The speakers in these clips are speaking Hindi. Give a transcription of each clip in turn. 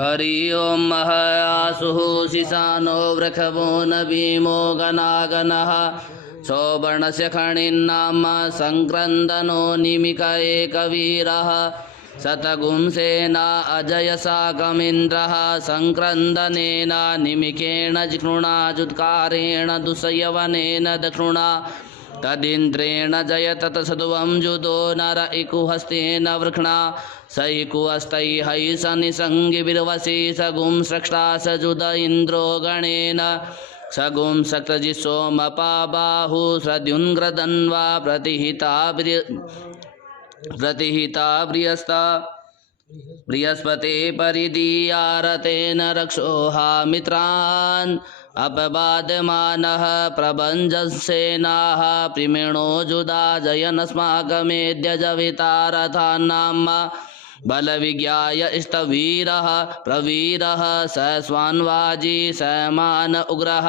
हरि ओम मह आसुः शिशानो वृषभो न भीमो गणागणः सौवर्णस्य खणिन्नाम संक्रन्दनो निमिक एकवीरः शतगुंसेना अजयसाकमिन्द्रः संक्रन्दनेन निमिकेण जिह्नुणाजुत्कारेण दुःसयवनेन दक्षिणा तदिन्द्रेण जयत तत्सध्वं जुदो नर इकुहस्तेन वृक्ष्णा स इकुहस्तैः सनिसङ्गिभिर्वशी सगुं स्रष्टा स जुद इन्द्रो गणेन सगुं सक्तजिसोमपा बाहु सद्युन्ग्रदन्वा प्रतिहिता बृहस्ता बृहस्पते परिदीयारतेन रक्षोहा मित्रान् अपबादमानः प्रभञ्जसेनाः प्रिमेणो जुदा जयनस्माकमेद्य जवितारथानाम् बलविज्ञाय इष्टवीरः प्रवीरः स स्वान्वाजी स मान उग्रः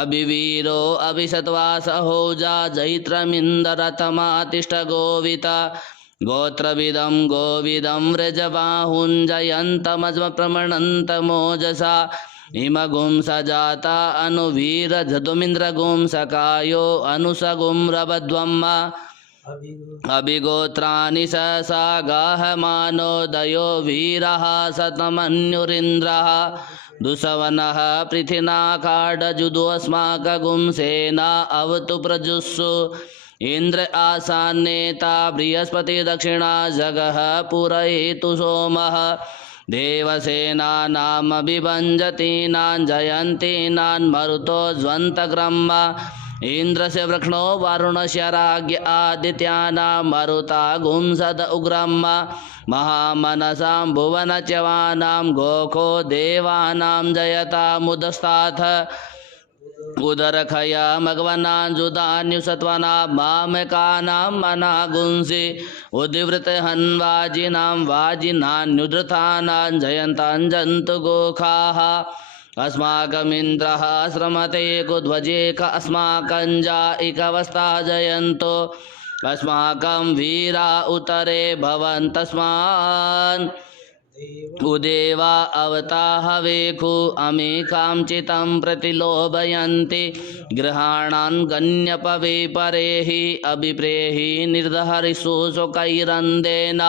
अभिवीरो अभिशत्वासहोजा जैत्रमिन्दरथमातिष्ठ गोविता गोत्रविदं गोविदं व्रजबाहुञ्जयन्तमज्मप्रमणन्तमोजसा इमगुं सजाता अनुवीरजतुमिन्द्रगुं सकायो अनुसगुं रवध्वम् अभिगोत्राणि सहसा गाहमानोदयो वीरः सतमन्युरिन्द्रः दुःसवनः पृथिनाकाडजुदोऽस्माकगुं सेना अवतु प्रजुस्सु इंद्र आसान्नेता बृहस्पति दक्षिणा जगः पुरयेतु सोमः देवसेनानामभिभञ्जतीनां जयन्तीनां मरुतो ज्वन्तग्रह्म इन्द्रस्य वृक्ष्णो वरुणस्य राज्ञ आदित्यानां मरुता गुंसद उग्रह्म महामनसां भुवनच्यवानां गोखो देवानां जयतामुदस्ताथ उदरखया मघवनाजुदान्युसत्वना मामकानां मनागुंसि उद्वृतहन्वाजिनां वाजिनान्युद्धृतानां जयन्ताञ्जन्तु गोखाः अस्माकमिन्द्रः श्रमते कुध्वजेक अस्माकञ्जा इकवस्ता जयन्तो अस्माकं वीरा उतरे भवन्तस्मान् उदेवा अवताहवेखु अमेकां चितं प्रतिलोभयन्ति गृहाणान् गण्यपवे परेहि अभिप्रेहि निर्दहरिषु शोकैरन्देन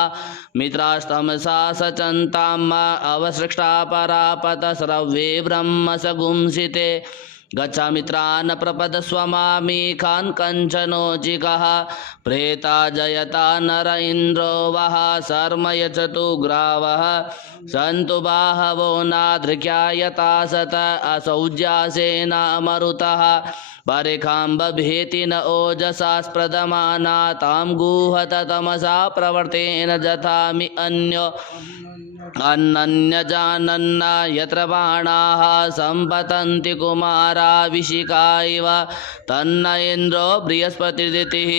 मित्रास्तमसा सचन्ताम् अवसृष्टा परापतस्रवे ब्रह्म सगुंसिते गच्छामित्रान् प्रपदस्व मामीखान् कञ्चनोचिकः प्रेता जयता नर इन्द्रो वः शर्म यचतु ग्रावः सन्तु बाहवो नादृक्यायता सत असौज्यासेना मरुतः परिखाम्बभेति न ओजसा स्प्रदमाना तां गुहत तमसा प्रवर्तेन जथामि अन्यो अन्नन्यजानन्न यत्र बाणाः सम्पतन्ति कुमारा विशिखा इव तन्न इन्द्रो बृहस्पतिर्दितिः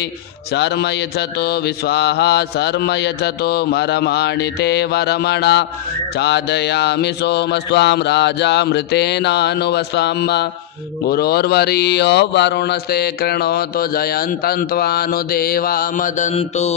शर्म यच्छतो विश्वाहा शर्म यच्छतो मरमाणि ते वरमणा चादयामि सोमस्त्वां राजा मृतेनानुवस्ताम् गुरोर्वरीयो वरुणस्ते कृणोतु जयन्तं त्वानुदेवा मदन्तु।